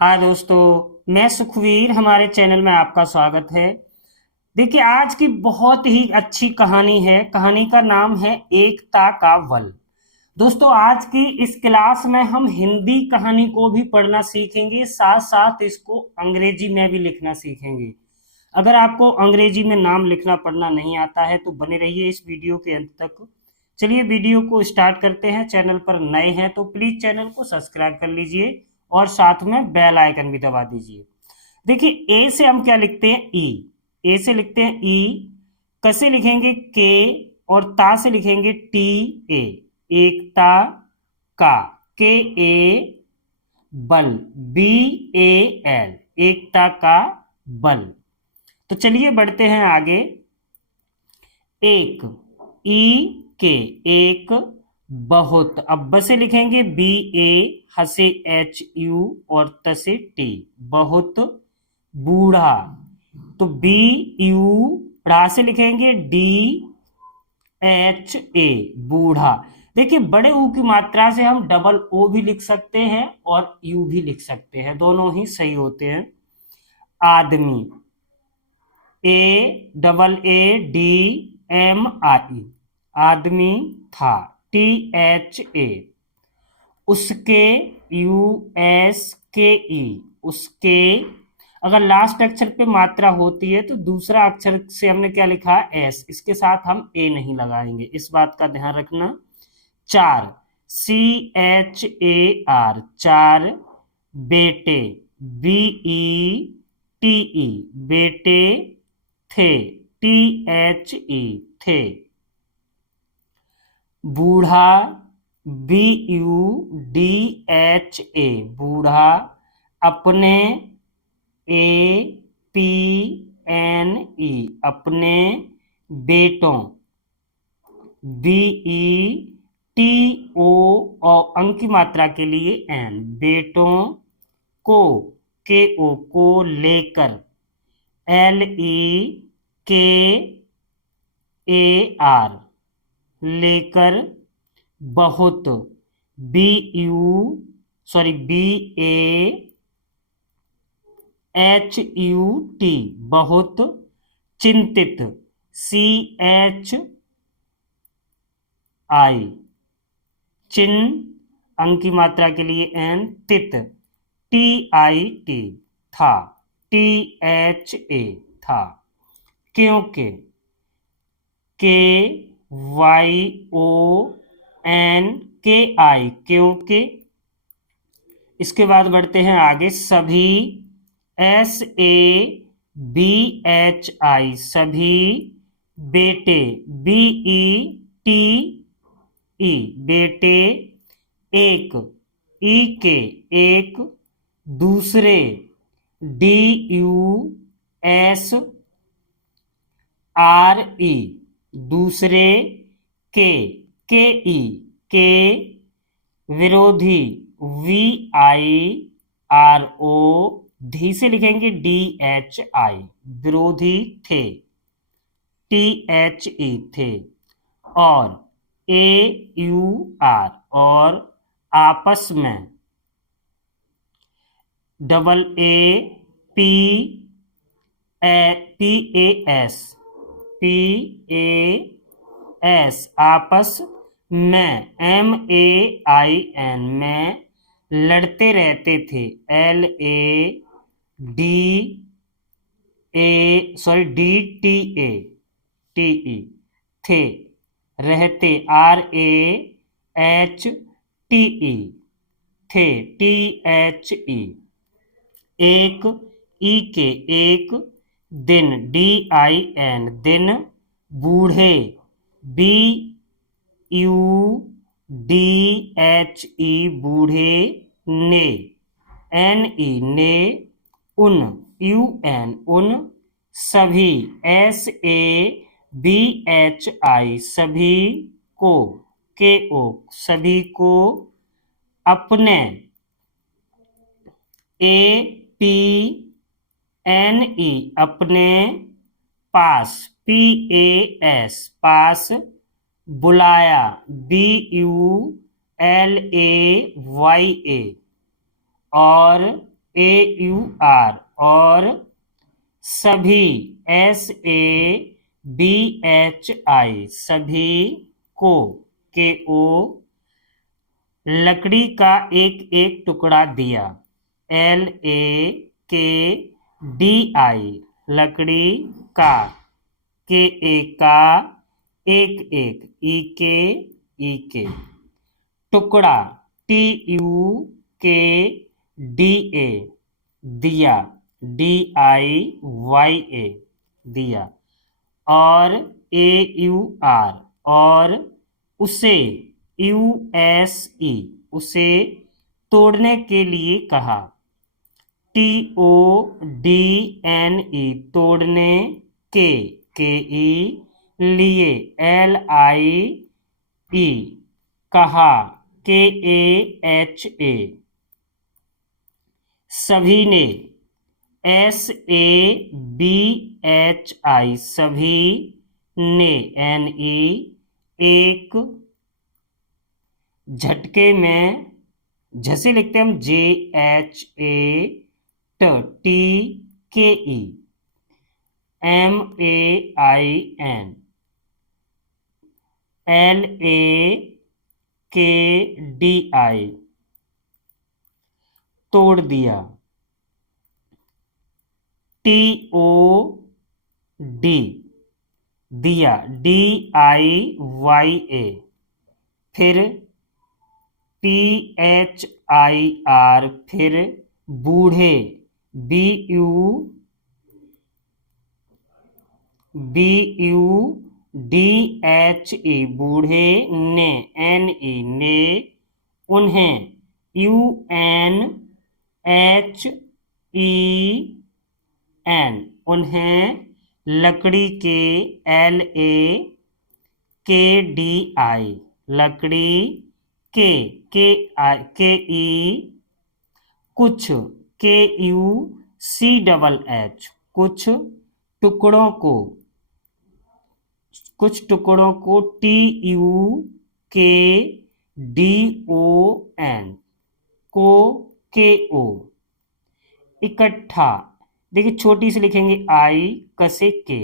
हाँ दोस्तों, मैं सुखवीर, हमारे चैनल में आपका स्वागत है। देखिए, आज की बहुत ही अच्छी कहानी है। कहानी का नाम है एकता का बल। दोस्तों, आज की इस क्लास में हम हिंदी कहानी को भी पढ़ना सीखेंगे, साथ साथ इसको अंग्रेजी में भी लिखना सीखेंगे। अगर आपको अंग्रेजी में नाम लिखना पढ़ना नहीं आता है तो बने रहिए इस वीडियो के अंत तक। चलिए वीडियो को स्टार्ट करते हैं। चैनल पर नए हैं तो प्लीज चैनल को सब्सक्राइब कर लीजिए और साथ में बेल आइकन भी दबा दीजिए। देखिए, ए से हम क्या लिखते हैं? ई। ए से लिखते हैं ई। क से लिखेंगे के। और ता से लिखेंगे टी ए। एकता का। के ए बल। B A L. एकता का बल। तो चलिए बढ़ते हैं आगे। एक। E K. एक। बहुत। अब ब से लिखेंगे बी ए। ह से एच यू और त से टी। बहुत। बूढ़ा। तो बी यू। ड़ा से लिखेंगे डी एच ए। बूढ़ा। देखिए, बड़े ऊ की मात्रा से हम डबल ओ भी लिख सकते हैं और यू भी लिख सकते हैं, दोनों ही सही होते हैं। आदमी। A double A D M I. आदमी था। T H A. उसके। यू एस के ई। उसके। अगर लास्ट अक्षर पे मात्रा होती है तो दूसरा अक्षर से हमने क्या लिखा? एस। इसके साथ हम ए नहीं लगाएंगे, इस बात का ध्यान रखना। चार। C H A R. चार। बेटे। B E T E. बेटे थे। T H E. थे। बूढ़ा। B U D H A. बूढ़ा। अपने। A P N E. अपने बेटों। B E T O. और अंक की मात्रा के लिए एन। बेटों को। के ओ को लेकर। एल ई के ए आर। लेकर। बहुत। B U sorry B A H U T. बहुत। चिंतित। C H I. चिन। अंक की मात्रा के लिए एन। तित। T I T. था। T H A. था। क्योंकि। के वाई ओ एन के आई। क्योंकि। इसके बाद बढ़ते हैं आगे। सभी। S A B H I. सभी। बेटे। B E T E. बेटे। एक। E K. एक। दूसरे। D U S R E. दूसरे के। K E. के। विरोधी। V I R O. धी से लिखेंगे डी एच आई। विरोधी थे। T H E. थे। और। A U R. और। आपस में। Double A P P A S. P A S. आपस में। M A I N. में। लड़ते रहते थे। L A D D T A. T E. थे। रहते। R A H T E. थे। T H E. एक। E K. एक। दिन। D I N. दिन। बूढ़े। B U D H E. बूढ़े। ने। N E. ने। उन। U N. उन। सभी। S A B H I. सभी को। K O. सभी को। अपने। A P N E. अपने। पास। P A S. पास। बुलाया। B U L A Y A. और। AUR और सभी SABHI सभी को KO लकड़ी का एक एक टुकड़ा दिया LAKDI लकड़ी का KA का एक एक EK टुकड़ा TUKDA दिया DIYA दिया और AUR और उसे USE उसे तोड़ने के लिए कहा TODNE तोड़ने के KE लिए LIE कहा KAHA सभी ने SABHI सभी ने NE एक झटके में झसे लिखते हम JHATTKE MAIN LAKDI तोड़ दिया TOD दिया DIYA फिर PHIR फिर बूढ़े BUDHE बूढ़े ने NE ने उन्हें UNHEN उन्हें लकड़ी के LAKDI लकड़ी के KE कुछ KUCHH कुछ टुकड़ों को TUKDON को KO इकट्ठा देखिए छोटी से लिखेंगे I कसे के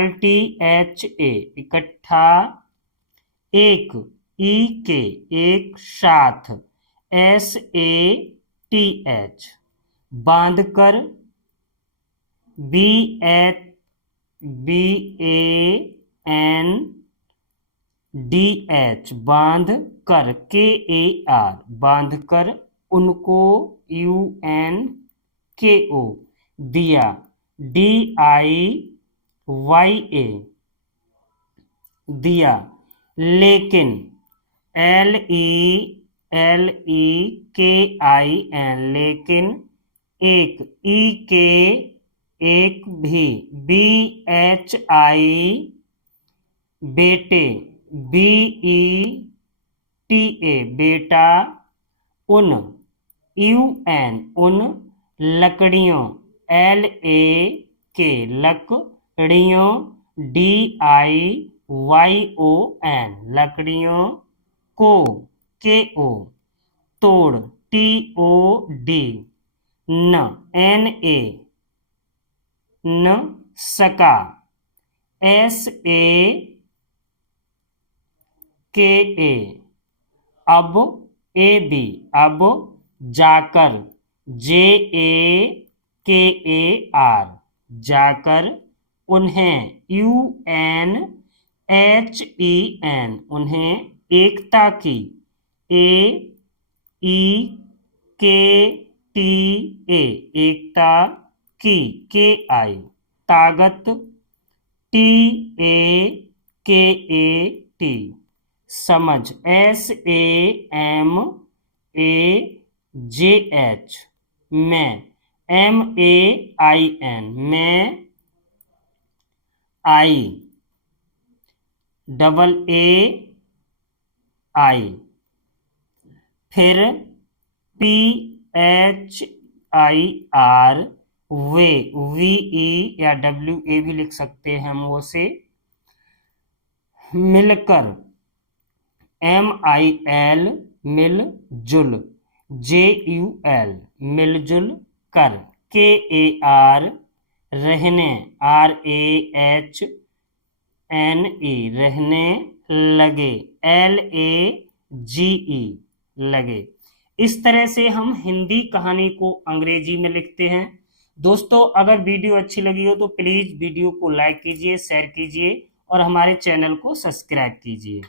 TTTHA इकट्ठा एक EK एक साथ SATH बांधकर BANDH बांध कर KAR बांध कर उनको UNKO दिया DIYA दिया लेकिन LEKIN लेकिन एक EK एक भी BHI बेटे BETA बेटा उन UN उन लकड़ियों LAK लकड़ियों DIYON लकड़ियों को KO तोड़ TOD न NA न सका SAKA अब AB अब जाकर JAKAR जाकर उन्हें UNHEN उन्हें एकता की AEKTA एकता की KI ताकत TAKAT समझ SAMAJH में MAIN में I AA फिर PHIR वे VE या WA भी लिख सकते हैं हम वो से मिलकर MIL मिलजुल, JUL मिलजुल कर, KAR रहने, RAHNE रहने लगे, LAGE लगे। इस तरह से हम हिंदी कहानी को अंग्रेजी में लिखते हैं। दोस्तों अगर वीडियो अच्छी लगी हो तो प्लीज वीडियो को लाइक कीजिए, शेयर कीजिए और हमारे चैनल को सब्सक्राइब कीजिए।